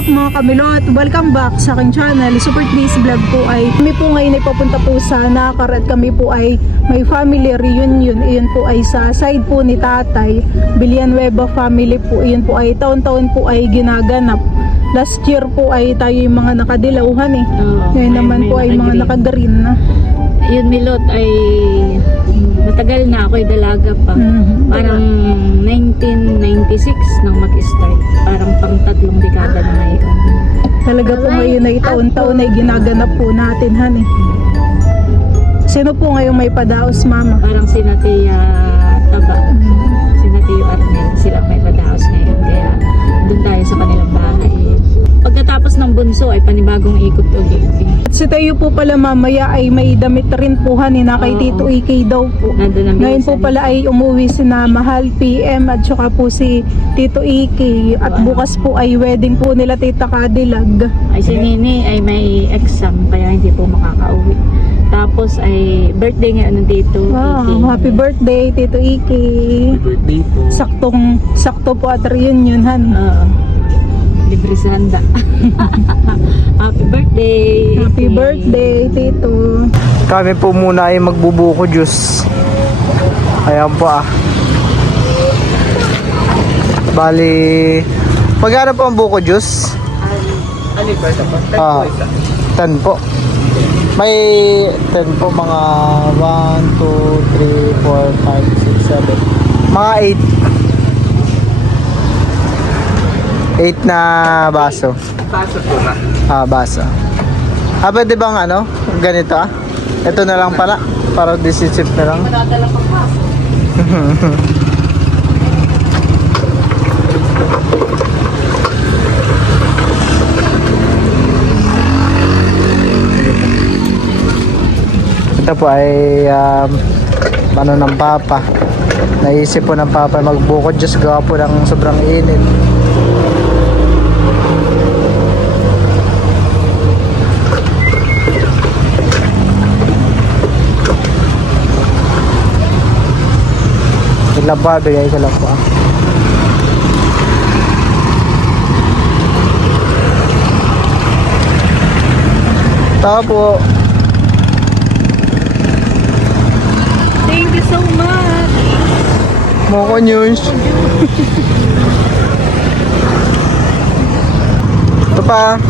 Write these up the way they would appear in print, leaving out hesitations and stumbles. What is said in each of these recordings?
up mga kamilot? Welcome back sa aking channel. Super Days Vlog po ay kami po ngayon ay papunta po sa Nakar at kami po ay may family reunion. Iyon po ay sa side po ni tatay, Villanueva family po. Iyon po ay taon-taon po ay ginaganap. Last year po ay tayo yung mga nakadilauhan eh. Ngayon naman po ay mga nakagreen na. Yun Milot ay matagal na ako ay dalaga pa. Parang 1996 nang mag-start. Parang pang 3 dekada na ngayon. Talaga po ngayon ay taon-taon ay ginaganap po natin han eh. Sino po ngayong may padaos mama? Parang sina Tia Taba, sina Tio Arnel, sila may padaos ngayon. Kaya doon tayo sa kanilang bahay. Pagkatapos ng bunso ay panibagong ikot ulit. At si Tayo po pala mamaya ay may damit rin po han eh, na kay Tito Ikay daw po. Ngayon po pala ay umuwi si na Mahal PM at saka po si Tito Ikay. At bukas po ay wedding po nila Tita Kadilag. Ay si Nini ay may exam kaya hindi po makakauwi. Tapos ay birthday ngayon ng Tito Wow, Ikay. happy birthday Tito Ikay. Happy birthday po. Sakto po at reunion han. Libre sa handa. Happy birthday. Happy birthday Tito. Kami po muna ay magbubuko juice. Ayan po ah. Bali, magkano po ang buko juice? Ano po? 10 po. May 10 po, mga 1, 2, 3, 4, 5, 6, 7. Mga 8 na baso. Baso po na. Baso. Pwede bang ano? Ganito ah? Ito na lang pala. Para disisip na lang. Ito po ay ano ng papa. Naisip po ng papa magbukod just gawa po ng sobrang init. Labado ya, isa lang po ah. Tapo. Thank you so much. Moko news. Ito pa.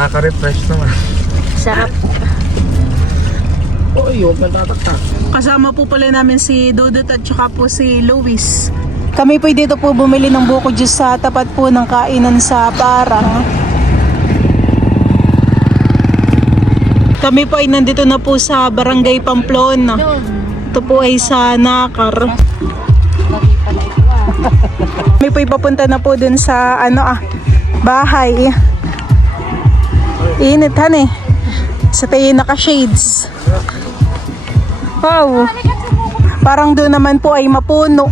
Naka-refresh naman. Sarap. Kasama po pala namin si Dudut at saka po si Luis. Kami po dito po bumili ng buko juice sa tapat po ng kainan sa Parang. Kami po ay nandito na po sa Barangay Pamplona. Ito po ay sa Nakar. Kami po ay papunta na po dun sa bahay. Init han eh. Sa tayo naka-shades. Wow. Parang doon naman po ay mapuno.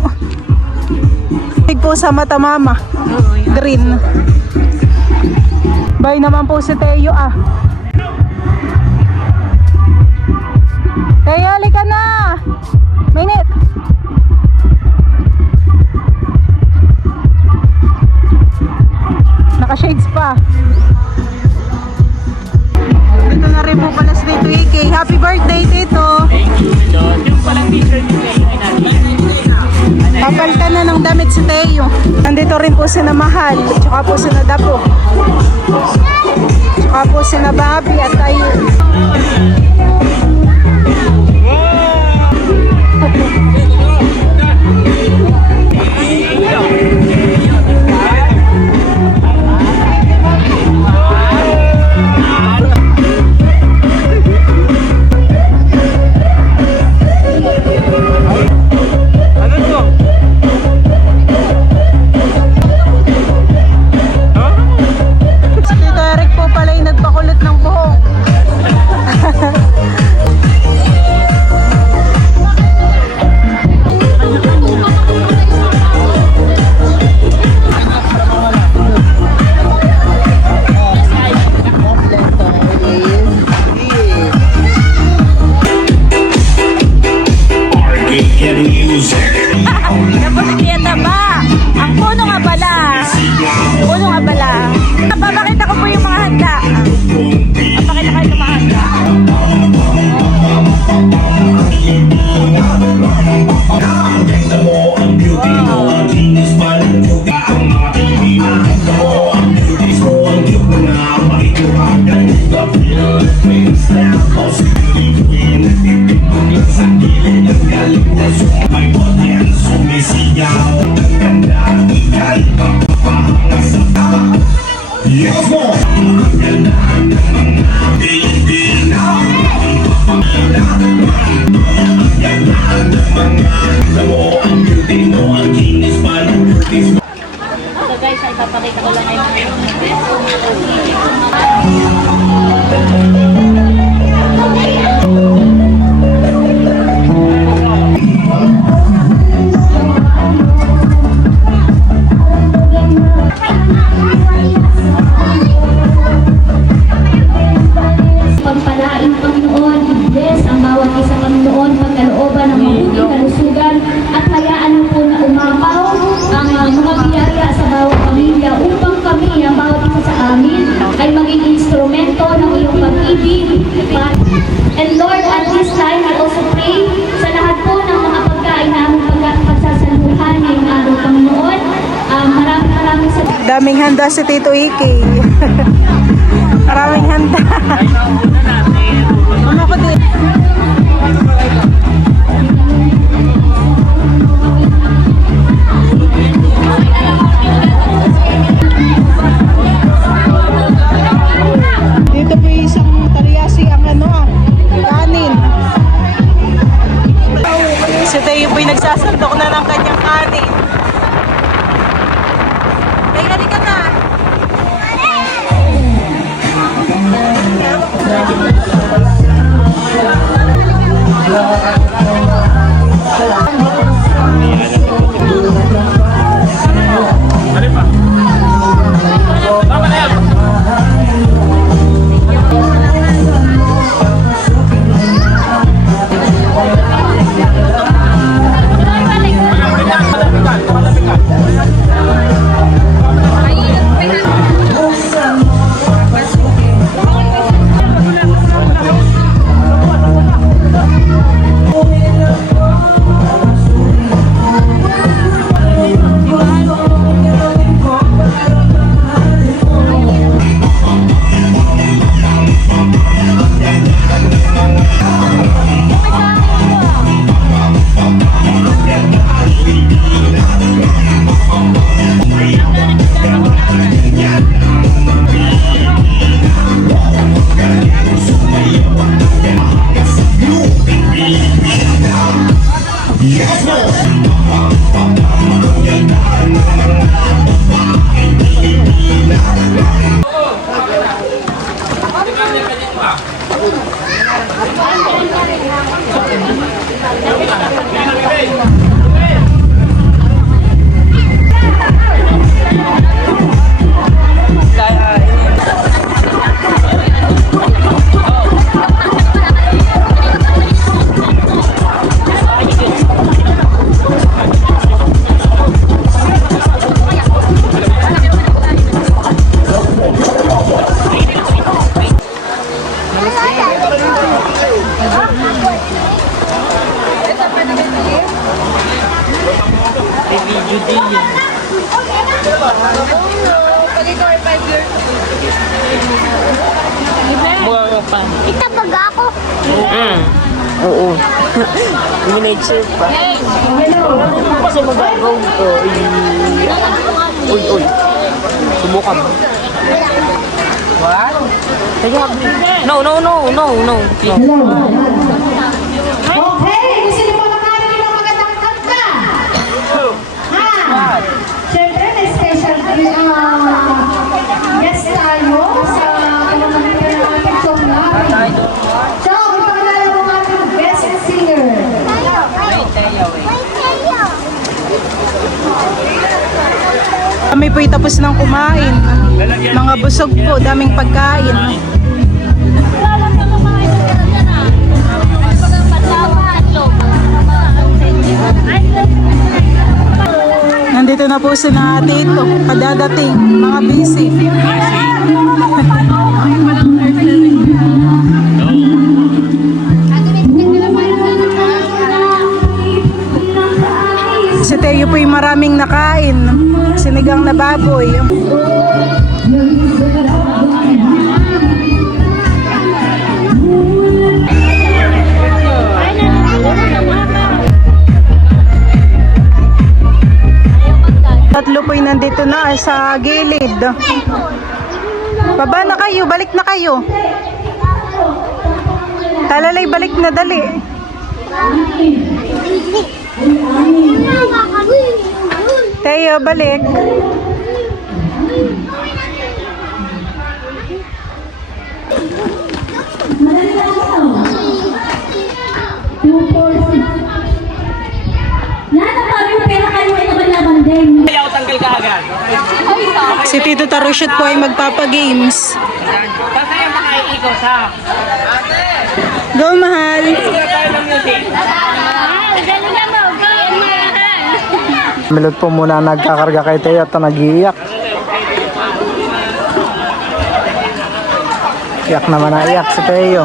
Big po sa mata mama. Green. Bye naman po si Teo ah. Teo, halika na. Minute. Naka-shades pa. Dito na rin po pala si Tito Ikay. Happy birthday, Tito! Yung palang t-shirt ko Papalitan na ng damit si Teo. Nandito rin po si na Mahal. Tsaka po si na Dapo. Tsaka po si na Bobby at tayo. Si Tito Eric po pala yung nagpakulot ng buhok. Daming handa si Tito Iki. Maraming handa. Ay, nauna natin. Ano ko din? Dito po yung isang talyasi ang kanin. Si Tayo po'y nagsasandok na ng kanyang kanin. Ay, halika na. Ano pa? Tama na yan. Itabag ako. Oo. Miniature pa. Kasi magagaw ko. Uy. Subukan mo. What? No. Okay, gusto niyo pa makain ng magandang kanta? Ha? Siyempre, may special guest tayo sa pamamagitan ng ating song namin. So, ipakilala mo ang ating best singer. Kami po'y tapos ng kumain. Mga busog po, daming pagkain. Nandito na po si na Tito, kadadating, mga busy. Si Teo po'y maraming nakain, sinigang na baboy. Tatlo po'y nandito na sa gilid. Baba na kayo, balik na kayo. Talalay, balik na dali. Teo, balik. Si Tito Tarushot po ay magpapagames. Saan tayo makaiikot ha? Go, mahal. Tayo ng music. Milot po muna nagkakarga kay Teo at nag-iiyak. Iyak naman na iyak si Teo.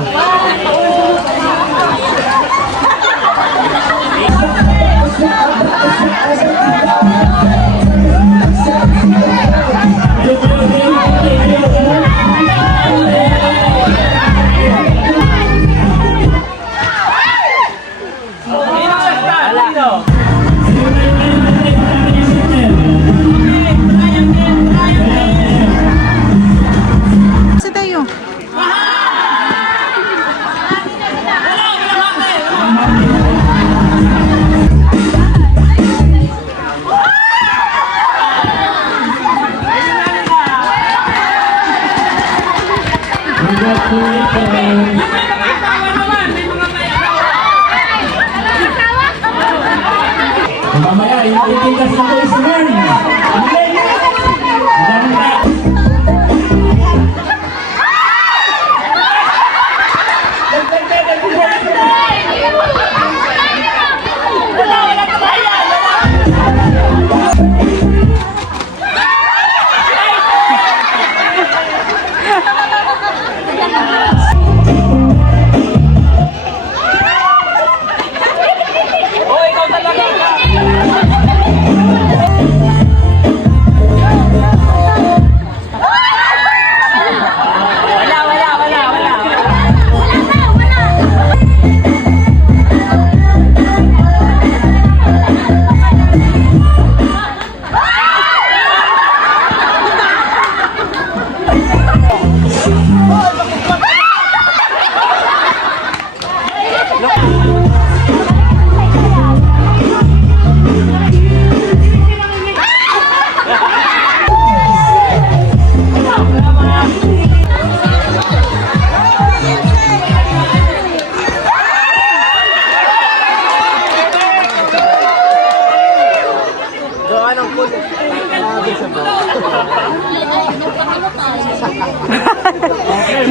Mamaya, ititindas na ko isman.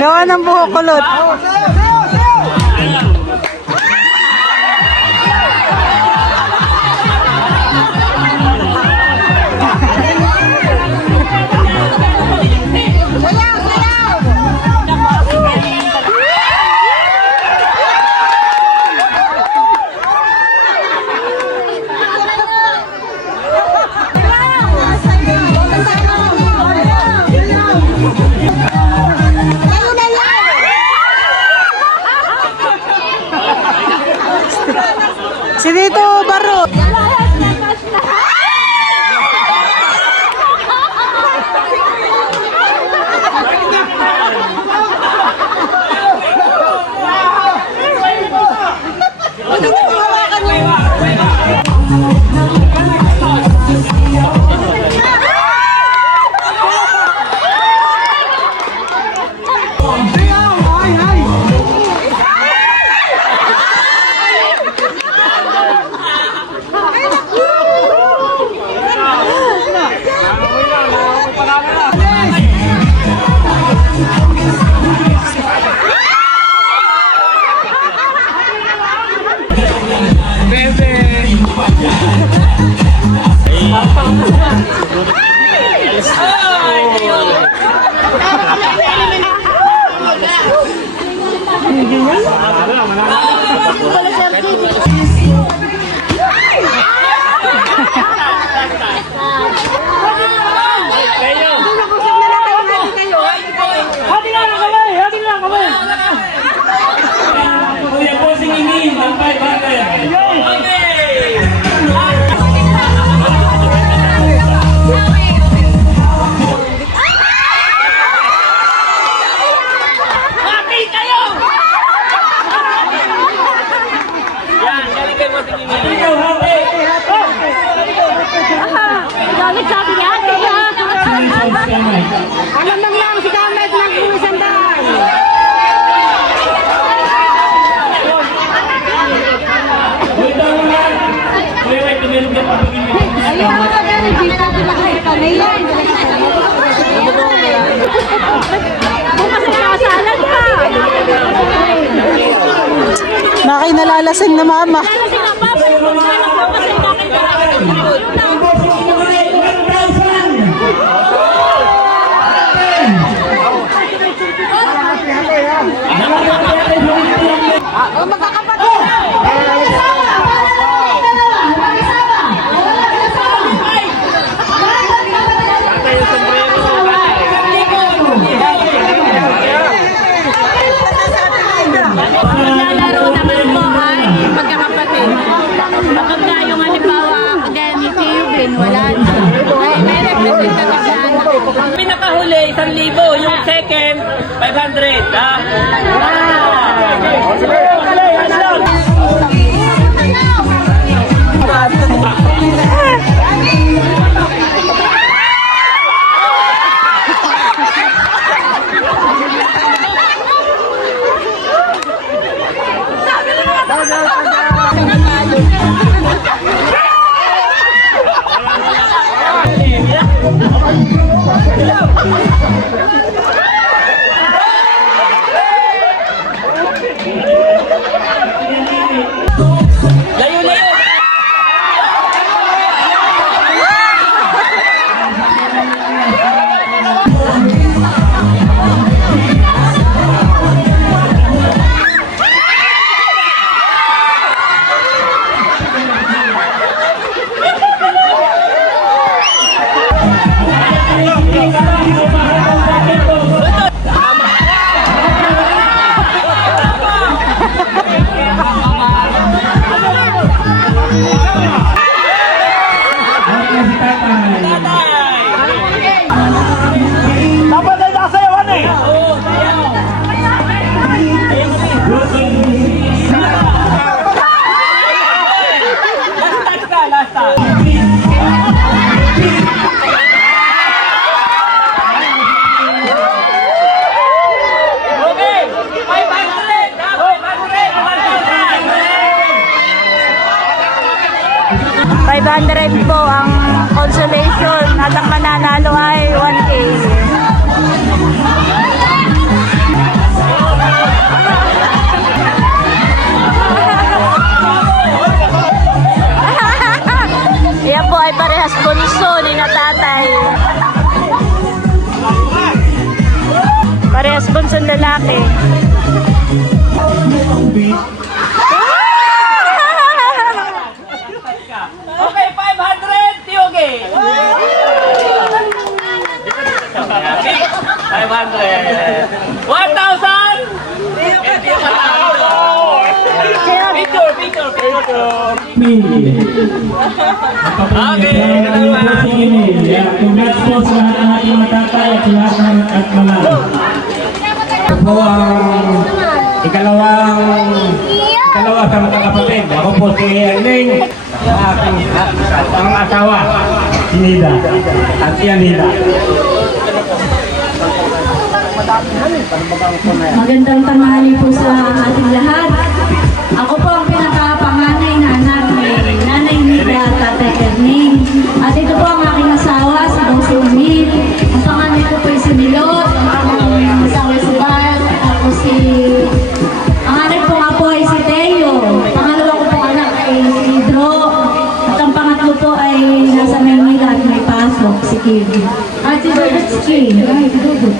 Gawa ng buhok kulot. Si Dito Baro. Kuya Bossing Ingin, ang 500. Ikaw, happy! Galit sa akin yan. Kamay. Alam lang si Kamet ng kumisandaan. Wait lang lang. Wait, tumilog na papagin. Ayun ang magaling. Dito na kayo kami yan. Bukas ang kasalan ka. Nakay nalalasing na mama. O magkakapatid. Naglalaro naman po ay magkakapatid. Kapag na yung halimbawa, kagaya ni Tio Ben, wala na. Ay, may representative na anak. Pinakahuli, 1,000. Yung second, 500. Layo-layo! 500 po ang consolation at ang mananalo ay 1K. Yan po ay parehas bunso ni na tatay. Parehas bunsong lalaki. Okay, 500, Tioge. 500. 1,000. Picture. Okay, Congrats po sa lahat ng ating matatay at sa lahat ng at mga. Ito po ang ikalawa sa mga kapatid. Ako po si Erling, ang asawa, si Nida, at si Anida. Magandang tanghali po sa ating lahat. Ako po ang pinakapanganay na anak ni Nanay Nida at Tatay Erning. At ito po ang aking asawa, si Dong Silmit. Ang panganay ko po ay si Milot. Ang asawa si Bart. Ako si... Ang anak po nga po ay si Teo. Pangalawa ko po anak ay si Idro. At ang pangatlo po ay nasa Maynila at may pasok, si Kim. At si Dudutski. Ay, si Dudut.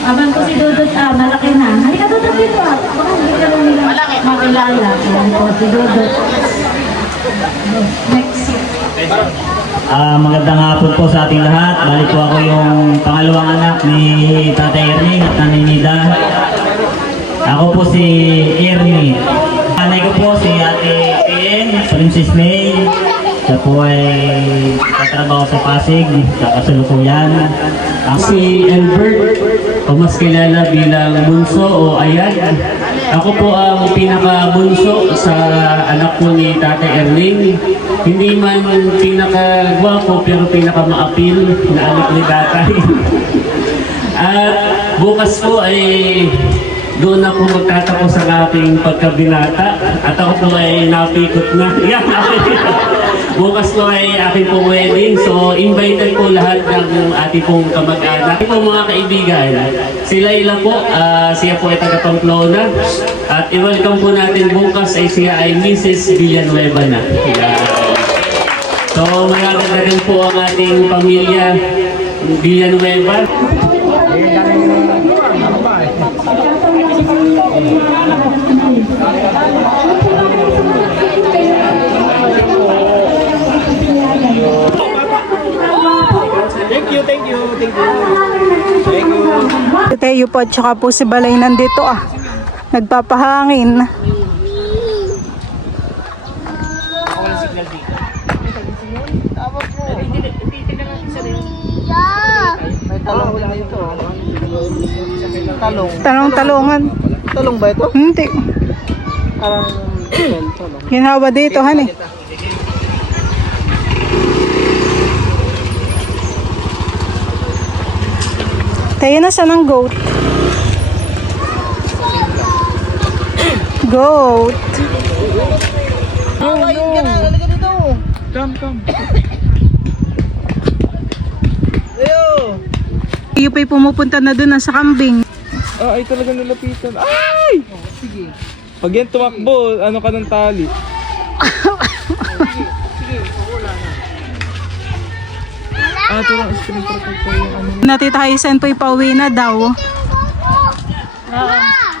Abang ko si Dudut, malaki na. Halika Dudut dito baka hindi ka lang nila makilala. Ayan po, si Dudut. Next. Magandang hapon po sa ating lahat. Bali po ako yung pangalawang anak ni Tatay Ernie at Nanay Nida. Ako po si Ernie. Nanay ko po si Ate Tien, Princess May. Siya po ay tatrabaho sa Pasig, sa kasalukuyan. Si Albert, o mas kilala bilang Bunso o Ayan. Ako po ang pinaka-bunso sa anak ko ni Tatay Erling. Hindi man pinaka-gwapo pero pinaka-maapil na anak ni Tatay. At bukas po ay doon ako magtatapos ang aking pagkabinata at ako po ay napikot na. Yan, bukas po ay aking pong wedding, so invited po lahat ng ating pong kamag-anak. Po mga kaibigan, si Layla po, siya po ay taga Pamplona at i-welcome po natin bukas ay siya ay Mrs. Villanueva na. Yan. So magaganda rin po ang ating pamilya Villanueva. Thank you. Si Teo po at saka po si Balay nandito nagpapahangin. May talong lang ito. Talong-talongan. Talong ba ito? Hindi. Parang talong. Ginawa dito, honey. Tayo na siya ng goat. Goat. Awayin ka na, halika dito. Come. Ayo. Iyo pa'y pumupunta na doon sa kambing. Ay, talaga nalapitan. Ay! Sige. Pag yan tumakbo, ano ka ng tali? Ito lang, screen protector yung ano. Natita Haisen po'y pauwi na daw.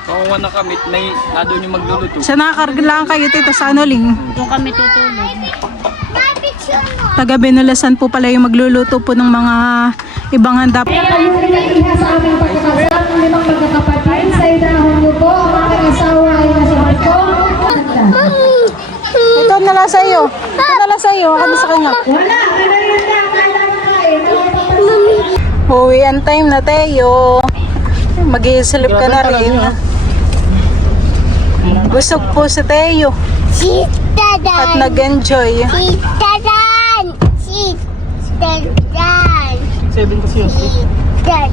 Kawawa na kami, may doon yung magluluto. Sa nakakarga lang kayo tita sa ano ling. Doon kami tutulog. Taga Benulasan po pala yung magluluto po ng mga ibang handa. Kaya kayo rin ang iha sa aming pagkakasal ng 5 magkakapatid. Sa idahon niyo po, ang aking asawa ay nasa barko. Ito na lang sa iyo. Ito na lang sa iyo. Ako na sa kanya. Wala, kanayon na, kailangan kain. Uwian time na tayo. Mag-iisilip ka na rin. Busog po si Teo. At nag-enjoy. Seven kasi yun.